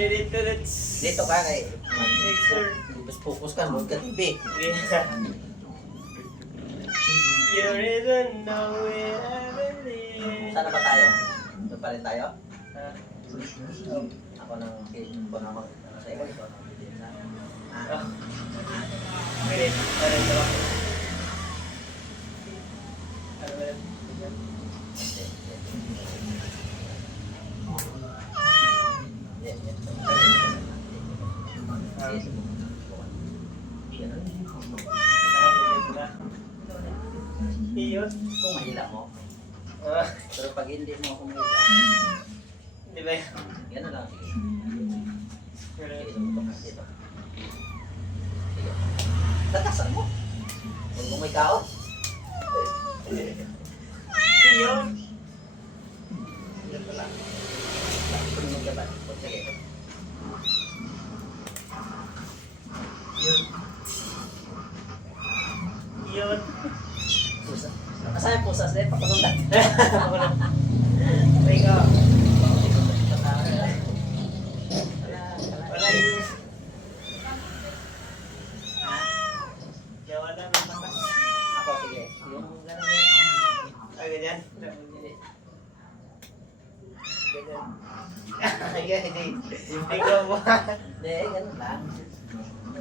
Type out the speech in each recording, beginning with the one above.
Dito ka kay. Next, sir. Focus ka, huwag ka TV. You don't know where I believe. Saan na ba tayo? Doon pa rin tayo? Ah, Ako nang ko na mag sa iyo ito. ah. Wait, parang ito. Ano ba yun? Iyon. Kung mahila mo. Ah, Pero pag hindi mo ako mahila, di ba yun? yan na lang. Sige. Correct. Sige, tumutok ka dito. Sige. Tatasan mo. Huwag mo may kaot. Iyon. Yan pala. Kung maglaban. Sige. Iyon. Iyon. Pusa. Asan yung pusa? Sige, pakulong lang. Teka. Wala. Wala yung... Kaya wala may bakas. Ako, sige. Yung gano'n. Ah, ganyan? Hindi. Ganyan. Ay, hindi. Ikaw mo. Hindi, ganun lang.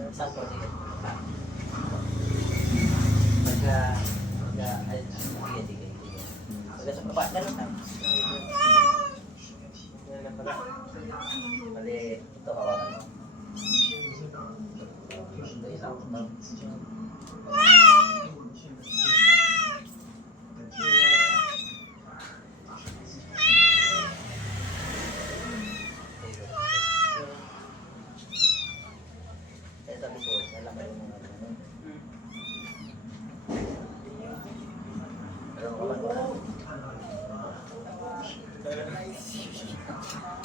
Sampo, sige. Ay, sige. Pagka sa baba, ganun lang. Yan na pala. Mali, ito hawakan mo. Ito isang. Kaya sabi ko, alam mo yung mga ganun. Pero wala ko.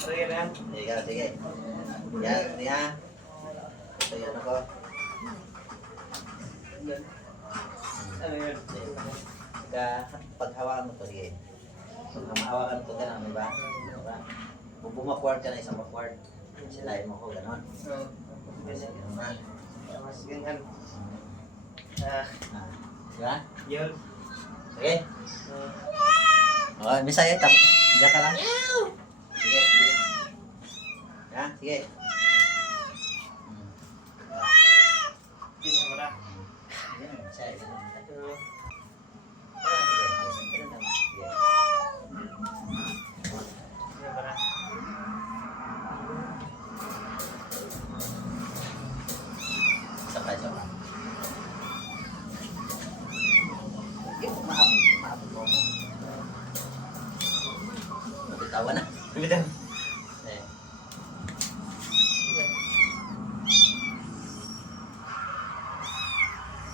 Sige na. Sige, sige. Yan, sige ha. Ito yan ako. Ano yun? Pag hawakan mo to, sige. Pag hawakan mo to, gano'n, diba? Diba? Bumakward ka na isang bakward. Silayin mo ko, gano'n. Oo. Kasi gano'n na. Mas ganyan. Ah, Ah, diba? yun. Sige. Ah. Okay, Bisaya, diyan ka lang. Sige, sige. Ha, sige. Yun na pala. Yan, Bisaya, ganun. Ah. Ah, sige, ganun lang. Sige. Yun na pala. Isa pa, isa pa. Sige, maabot mo. Mabitawan na. Bitan. Eh.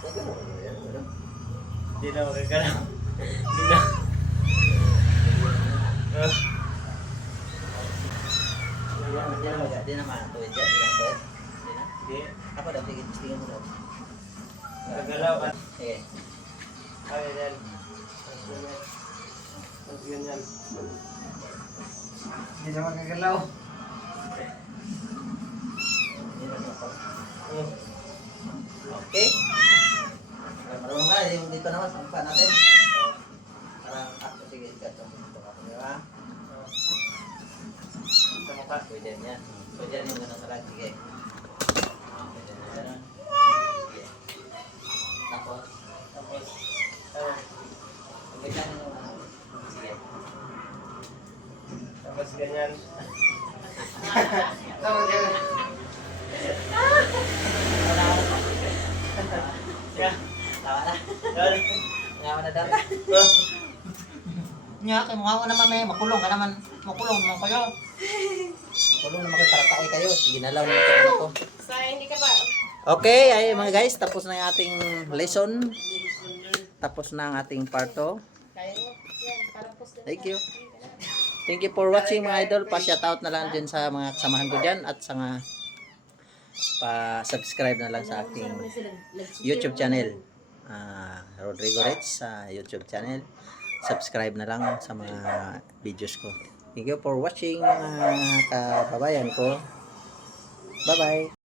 Sige mo, ganun. Hindi na magagalaw. Hindi na. Ah. Di na matuwid yan, di na matuwid. Di na. Hindi. Ako daw, sige, tingin mo daw. Magagalaw ka. Sige. Ay, yan. Mas ganyan. Mas ganyan. Hindi na magagalaw. Oh. Okay. Marunong ka, yung dito naman, sangpa natin. Parang, ako, sige, ito ako, di ba? Oh. Sa mukha. Pwede yan. Pwede yan yung ganun sa lang, sige. Pwede yan, ganun. Sige. Tapos, Tapos, ah, pwede yan yung ano. Sige. tapos ganyan. Tapos ganyan. Yeah. Tawa na. Yan. Tawa na daw. Oh. Nya, kay mukha ko naman may makulong ka naman. Makulong naman kayo. Makulong naman kayo para tayo kayo. Sige na lang ito ano ko. Sa hindi ka ba? Okay, ay mga guys, tapos na yung ating lesson. Tapos na ang ating part 2. Kaya mo. Yan, parang post. Thank you. Thank you for watching mga idol. Pa-shoutout na lang din sa mga kasamahan ko dyan at sa mga pa-subscribe na lang sa aking YouTube channel. Rodrigo Reds sa YouTube channel. Subscribe na lang sa mga videos ko. Thank you for watching mga kababayan ko. Bye-bye.